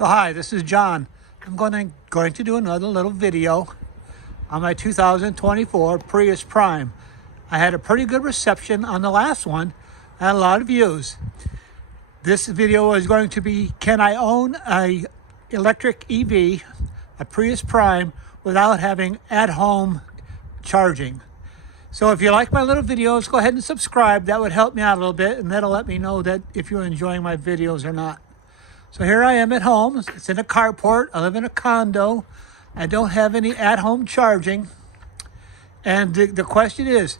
So hi, this is John. I'm going to do another little video on my 2024 Prius Prime. I had a pretty good reception on the last one. I had a lot of views. This video is going to be, can I own a electric EV, a Prius Prime, without having at-home charging? So if you like my little videos, go ahead and subscribe. That would help me out a little bit, and that'll let me know that if you're enjoying my videos or not. So here I am at home. It's in a carport. I live in a condo. I don't have any at-home charging. And the question is,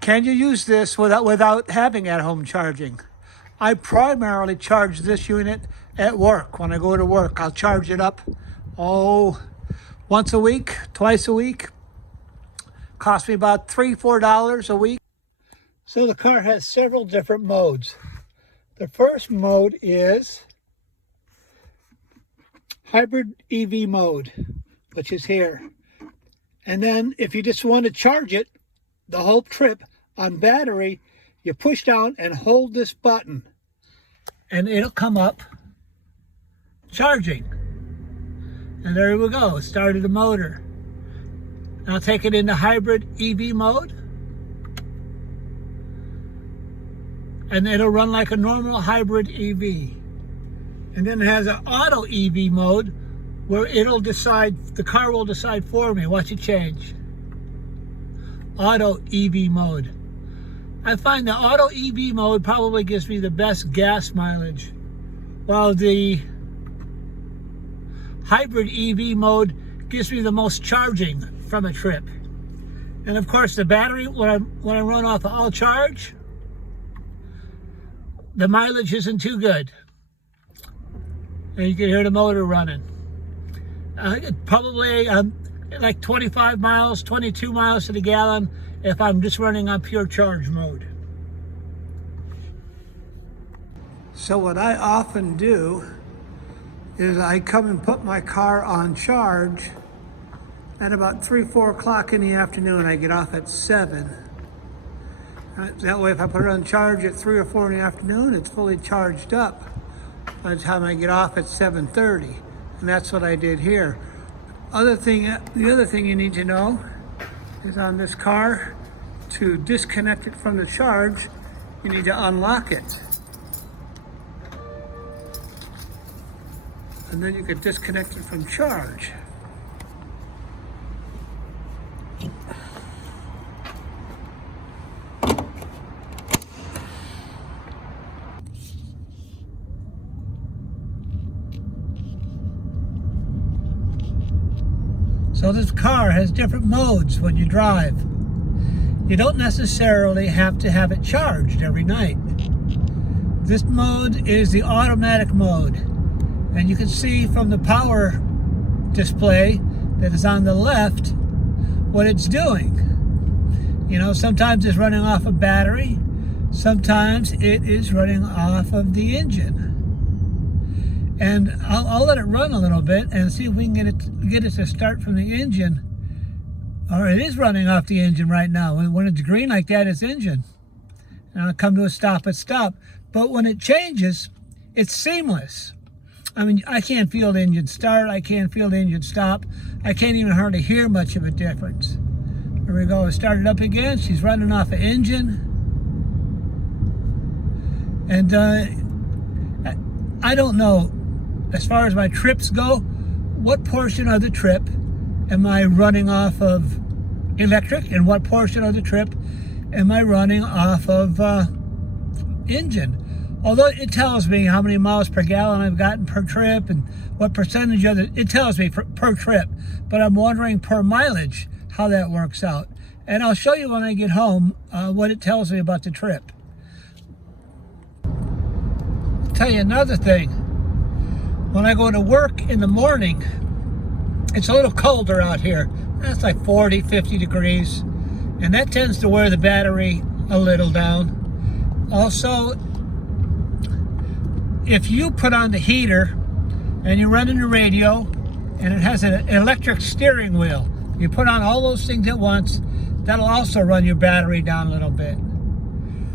can you use this without having at-home charging? I primarily charge this unit at work. When I go to work, I'll charge it up, once a week, twice a week. Costs me about $3-4 a week. So the car has several different modes. The first mode is hybrid EV mode, which is here. And then if you just want to charge it the whole trip on battery, you push down and hold this button and it'll come up charging. And there we go, it started the motor. I'll take it into hybrid EV mode, and it'll run like a normal hybrid EV. And then it has an auto EV mode where the car will decide for me. Watch it change. Auto EV mode. I find the auto EV mode probably gives me the best gas mileage, while the hybrid EV mode gives me the most charging from a trip. And of course the battery, when I run off of all charge, the mileage isn't too good. And you can hear the motor running. Probably like 25 miles, 22 miles to the gallon if I'm just running on pure charge mode. So what I often do is I come and put my car on charge at about 3-4 o'clock in the afternoon. I get off at 7. That way if I put it on charge at 3 or 4 in the afternoon, it's fully charged up by the time I get off at 7:30. And that's what I did here. The other thing you need to know is on this car, to disconnect it from the charge, you need to unlock it. And then you can disconnect it from charge. So this car has different modes when you drive. You don't necessarily have to have it charged every night. This mode is the automatic mode. And you can see from the power display that is on the left what it's doing. You know, sometimes it's running off a battery. Sometimes it is running off of the engine. And I'll let it run a little bit and see if we can get it to start from the engine. Or it is running off the engine right now. When it's green like that, it's engine. And I'll come to a stop at stop. But when it changes, it's seamless. I mean, I can't feel the engine start. I can't feel the engine stop. I can't even hardly hear much of a difference. There we go. It started up again. She's running off an engine. And I don't know, as far as my trips go, what portion of the trip am I running off of electric and what portion of the trip am I running off of engine. Although it tells me how many miles per gallon I've gotten per trip and what percentage of it tells me per trip. But I'm wondering per mileage how that works out. And I'll show you when I get home what it tells me about the trip. I'll tell you another thing. When I go to work in the morning, it's a little colder out here. That's like 40, 50 degrees. And that tends to wear the battery a little down. Also, if you put on the heater and you run in the radio and it has an electric steering wheel, you put on all those things at once, that'll also run your battery down a little bit.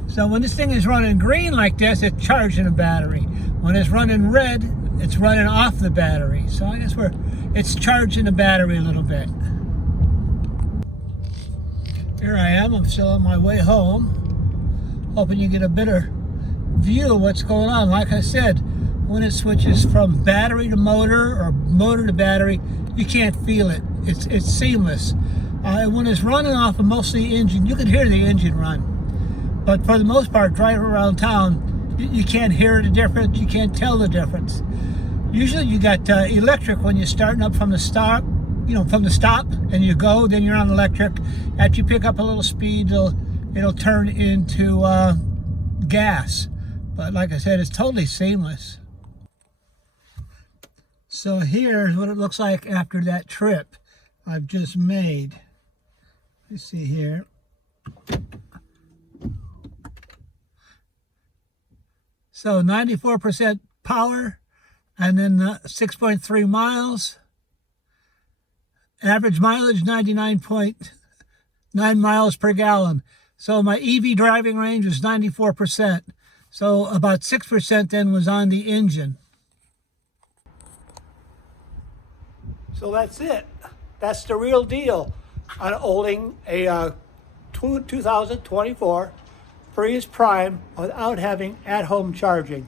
So when this thing is running green like this, it's charging a battery. When it's running red, it's running off the battery. So I guess it's charging the battery a little bit. Here I am, I'm still on my way home. Hoping you get a better view of what's going on. Like I said, when it switches from battery to motor or motor to battery, you can't feel it. It's seamless. When it's running off of mostly engine, you can hear the engine run. But for the most part, driving around town, you can't hear the difference. You can't tell the difference. Usually you got electric when you're starting up from the stop, from the stop, and you go, then you're on electric. After you pick up a little speed, it'll turn into gas. But like I said, it's totally seamless. So here's what it looks like after that trip I've just made. Let's see here. So 94% power, and then 6.3 miles. Average mileage 99.9 miles per gallon. So my EV driving range was 94%. So about 6% then was on the engine. So that's it. That's the real deal on owning a 2024 Prius Prime without having at-home charging.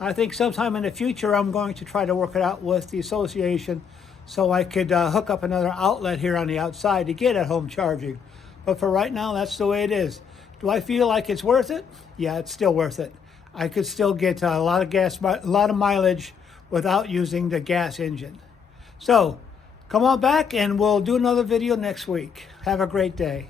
I think sometime in the future I'm going to try to work it out with the association so I could hook up another outlet here on the outside to get at-home charging. But for right now, that's the way it is. Do I feel like it's worth it? Yeah, it's still worth it. I could still get a lot of mileage without using the gas engine. So come on back and we'll do another video next week. Have a great day.